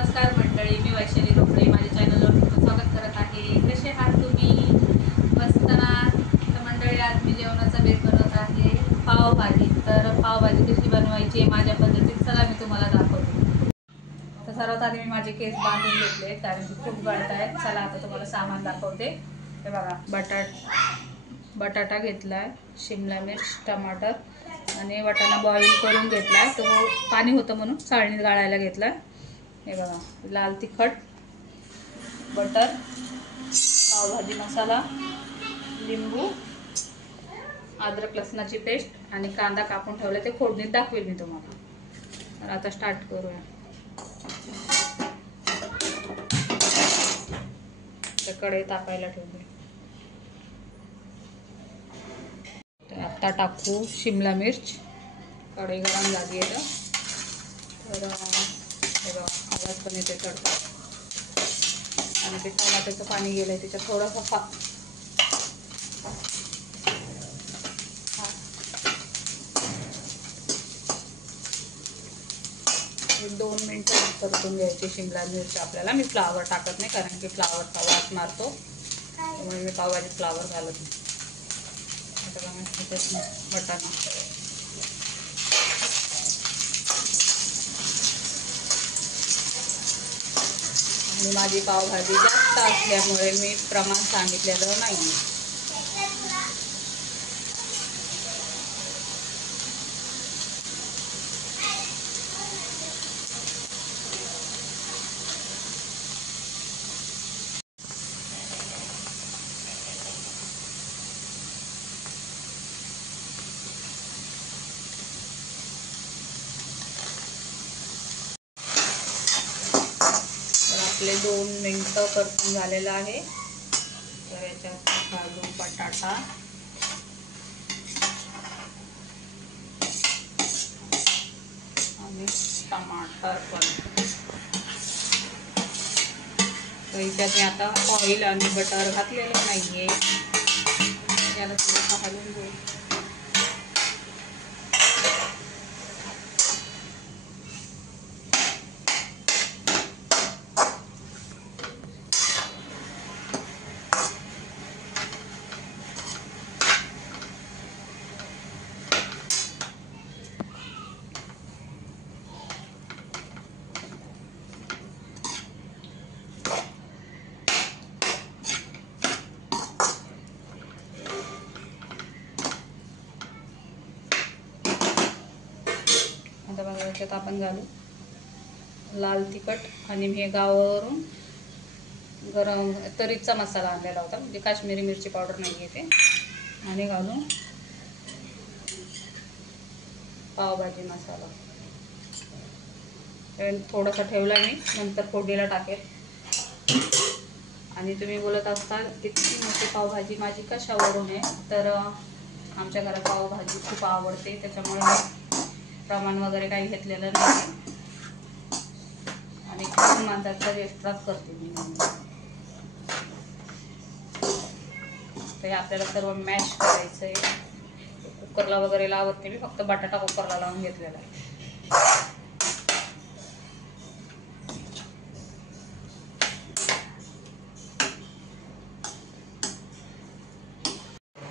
नमस्कार मंडळी, मी वैशाली रोकडे माझ्या चॅनलवर तुमचं स्वागत करत आहे। कसे आहात तुम्ही? मस्त ना? तर मंडळी, आज मी जेवणाचा बेत बनवत आहे पावभाजी। तर पावभाजी कशी बनवायची माझ्या पद्धतीत चला मी तुम्हाला दाखवते। तर सर्वात आधी मी माझे केस बांधून घेतले कारण की खूप गळत आहेत। चला आता तुम्हाला सामान दाखवते। हे बघा, बटाटा घेतलाय, शिमला मिर्च, टमाटर आणि वाटाणा बॉईल करून घेतलाय। तो पाणी होतं म्हणून चाळणीत गाळायला घेतलाय। हे बघा, लाल तिखट, बटर, पावभाजी मसाला, लिंबू, अद्रक लसणाची पेस्ट आणि कांदा कापून ठेवले ते फोडणीत दाखवेल मी तुम्हाला। तर आता स्टार्ट करूया। कढई तापायला ठेवली। तर आता टाकू शिमला मिर्च। कढई गरम झाली आहे तर हे बघा, आवाज पण येते तडका आणि ते टमाट्याचं पाणी गेलंय त्याच्यात थोडासा 2 मिनिटं परतून घ्यायची शिमला मिरची आपल्याला। मी फ्लावर टाकत नाही कारण की फ्लावरचा वास मारतो, त्यामुळे मी पावभाजीत फ्लावर घालत नाही। आता वाटाणा आणि माझी पावभाजी जास्त असल्यामुळे मी प्रमाण सांगितलेलं नाही। आपले 2 मिनिटं परतून झालेलं आहे। तर याच्यात घालू बटाटा आणि टमाटर पण। तर याच्यात मी आता ऑइल आणि बटर घातलेलं नाहीये, याला थोडंसं हलवून घेऊ। आता बघा, याच्यात आपण घालू लाल तिखट आणि मी गावावरून गरम तरीचा मसाला आणलेला होता, म्हणजे काश्मीरी मिरची पावडर नाही आहे ते, आणि घालू पावभाजी मसाला। थोडासा ठेवला मी, नंतर फोडणीला टाकेल। आणि तुम्ही बोलत असताल इतकी मोठी पावभाजी माझी कशावरून आहे, तर आमच्या घरात पावभाजी खूप आवडते, त्याच्यामुळे प्रमाण वगैरे काही घेतलेलं नाही आणि खूप माणसाचा एक्स्ट्राच करते मी। तर आपल्याला सर्व मॅश करायचं आहे। कुकरला वगैरे लावत नाही मी, फक्त बटाटा कुकरला लावून घेतलेला आहे।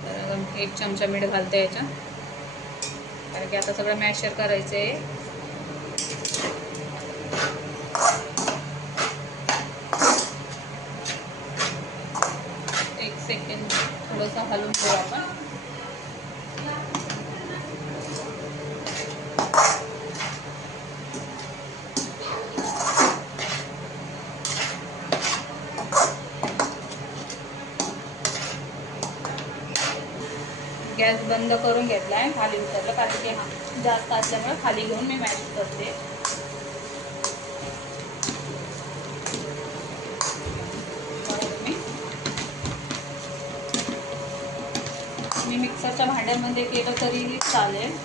तर 1 चमचा मीठ घालते याच्यात, कारण की आता सगळं मॅशर करायचं आहे। एक सेकंड थोडंसं हलवून घेऊ आपण। गॅस बंद करून घेतलाय, खाली उतरलं कारण की जास्त असल्यामुळे खाली घेऊन मी मॅश करते। मी मिक्सरच्या भांड्यामध्ये केलं तरीही चालेल।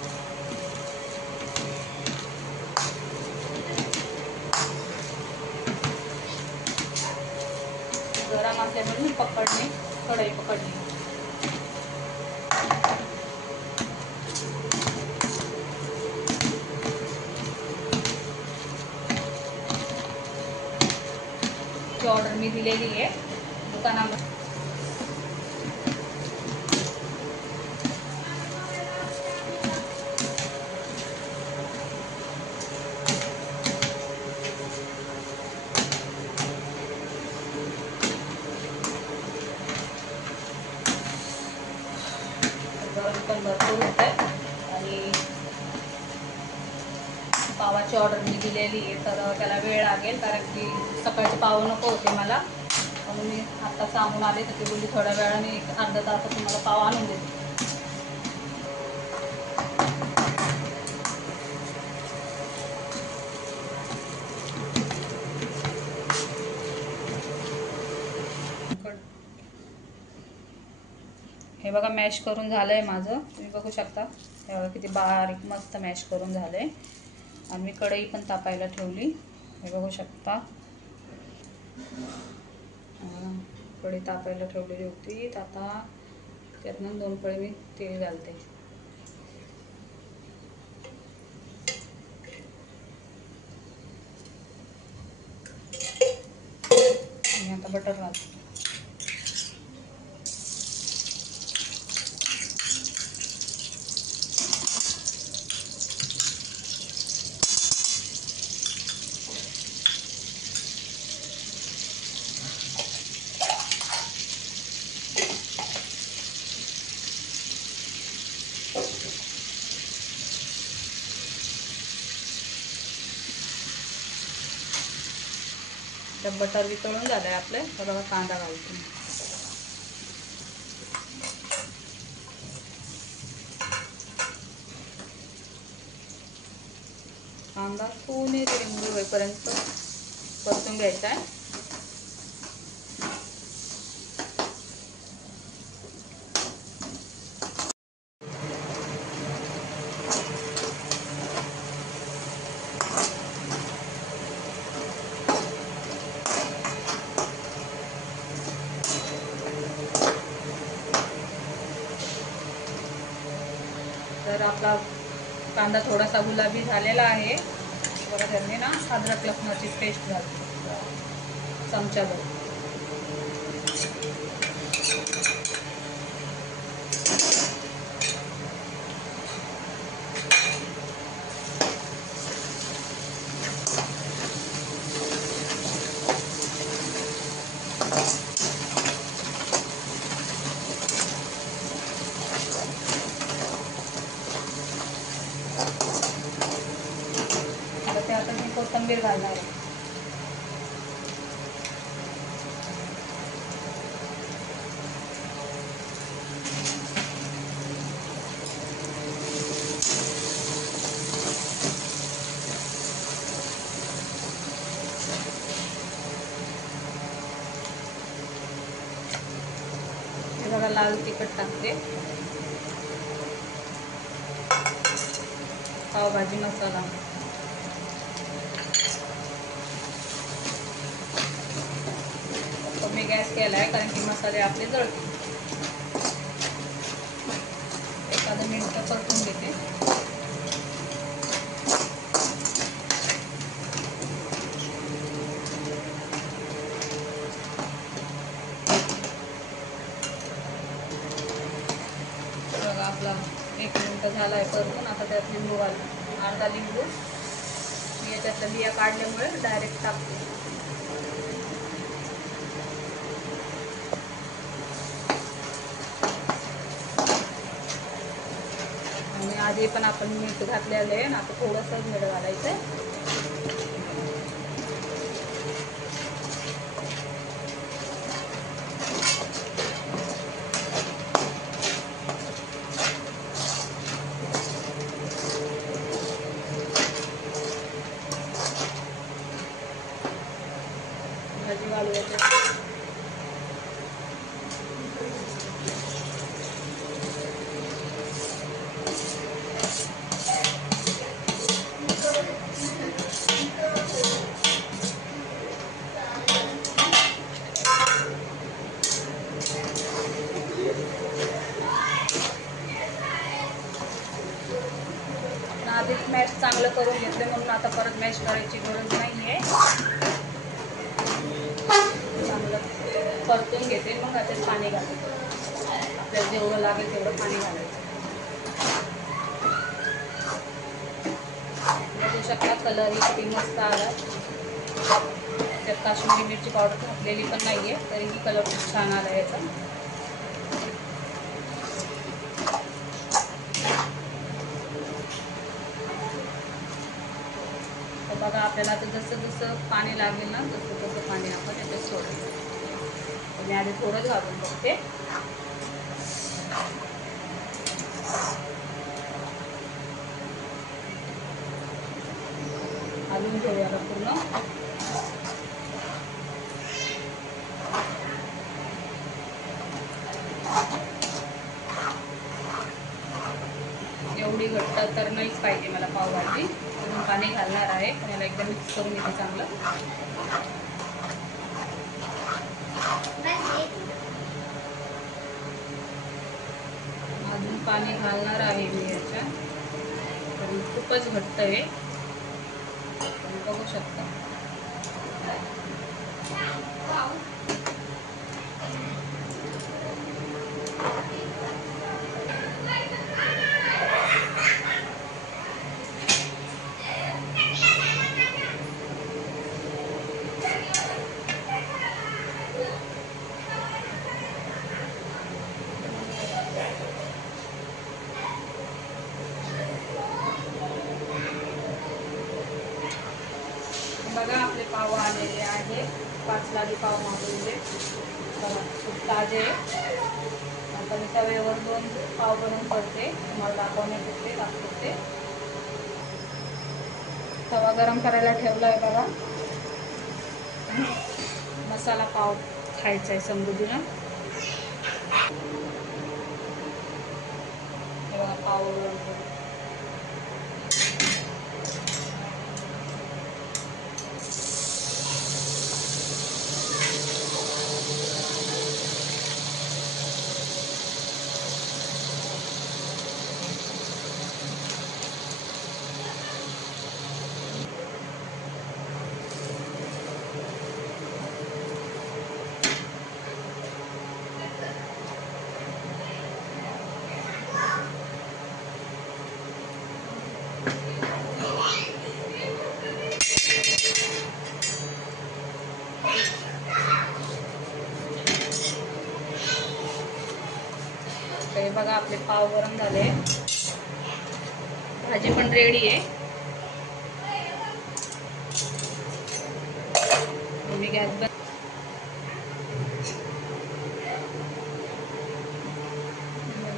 गरम असल्यामुळे मी कढई पकडली। पावाची ऑर्डर मी दिलेली आहे दुकानामध्ये. गरम पण भरपूर होत आहे आणि पावाची ऑर्डर मी दिलेली आहे, तर त्याला वेळ लागेल कारण की सकाळचे पाव नको होते मला, म्हणून मी आत्ता सांगून आले. तर ती बोलली थोड्या वेळाने एक अर्धा तासात तुम्हाला पाव आणून देते. हे बघा मॅश करून झालं आहे माझं, तुम्ही बघू शकता. हे बघा किती बारीक मस्त मॅश करून झालं आहे. आणि मी कढई पण तापायला ठेवली, हे बघू शकता. कढई तापायला ठेवलेली होती, तर आता त्यातनं 2 पळी मी तेल घालते. आणि आता बटर घालते. तर बटर वितळून झालं आहे आपलं. तर बघा कांदा घालते. कांदा सोनेरी रंग होईपर्यंत परतून घ्यायचा आहे. तर आपला कांदा थोडासा गुलाबी झालेला आहे. बघा त्यांनी ना अद्रक लसणाची पेस्ट घालते चमचाभर. आता मी कोथिंबीर घालणार आहे. हे बघा लाल तिखट टाकते, पावभाजी मसाला. मी गॅस केला आहे कारण की मसाले आपले जळतील. एखादं मिनिट परतून घेते. बघा आपला 1 मिनिट झाला आहे परतून. आता त्यात लिंबू घालते, अर्धा लिंबू. मी याच्यातल्या बिया काढल्यामुळे डायरेक्ट टाकते. आणि आधी पण आपण मीठ घातलेलं आहे ना, आता थोडंसं मीठ घालायचं आहे. भाजी घालूयात. आधीच मॅश चांगलं करून घेतले म्हणून आता परत मॅश करायची गरज नाही आहे. परतून घेते, मग त्याच्यात पाणी घालायचं. आपल्याला जेवढं लागेल तेवढं पाणी घालायचं. बघू शकता कलर किती मस्त आला. त्यात काश्मीरी मिरची पावडर घातलेली पण नाही आहे, तरीही कलर खूप छान आला याचा. तर बघा आपल्याला आता जसं जसं पाणी लागेल ना तसं तसं पाणी आपण याच्यात सोडायचं. मी आधी थोडंच घालून बघते. घालून घेऊया पूर्ण. एवढी घट्ट तर नाहीच पाहिजे मला पावभाजी, म्हणून पाणी घालणार आहे. पण याला एकदम मिक्स करून घेते चांगलं. अजून पाणी घालणार आहे मी याच्यात, पण खूपच घट्ट आहे, तुम्ही बघू शकता. बघा आपले पाव आलेले आहे. 5 लादी पाव मागवले, खूप ताजे. आता मी तव्यावर 2 पाव बनवून करते, तुम्हाला दाखवण्यासाठी दाखवते. तवा गरम करायला ठेवला आहे बघा. मसाला पाव खायचा आहे समृद्धीला. बघा पाव बघा आपले पाव गरम झाले, भाजी पण रेडी आहे. मी गॅस बंद.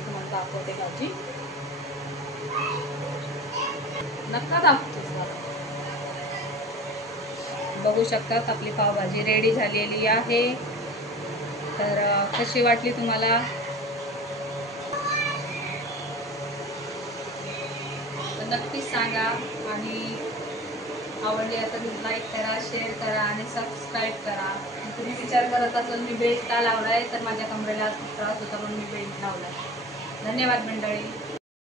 तुम्हाला दाखवते भाजी, नक्का दाखवते. बघू शकता आपली पावभाजी रेडी झालेली आहे. तर कशी वाटली तुम्हाला? तर नक्कीच सांगा, आणि आवडली असेल लाईक करा, शेअर करा आणि सबस्क्राईब करा. तुम्ही विचार करत असाल मी बेल्ट का लावला आहे, तर माझ्या कमरेला खूप त्रास होता म्हणून मी बेल्ट लावला आहे. धन्यवाद मंडळी.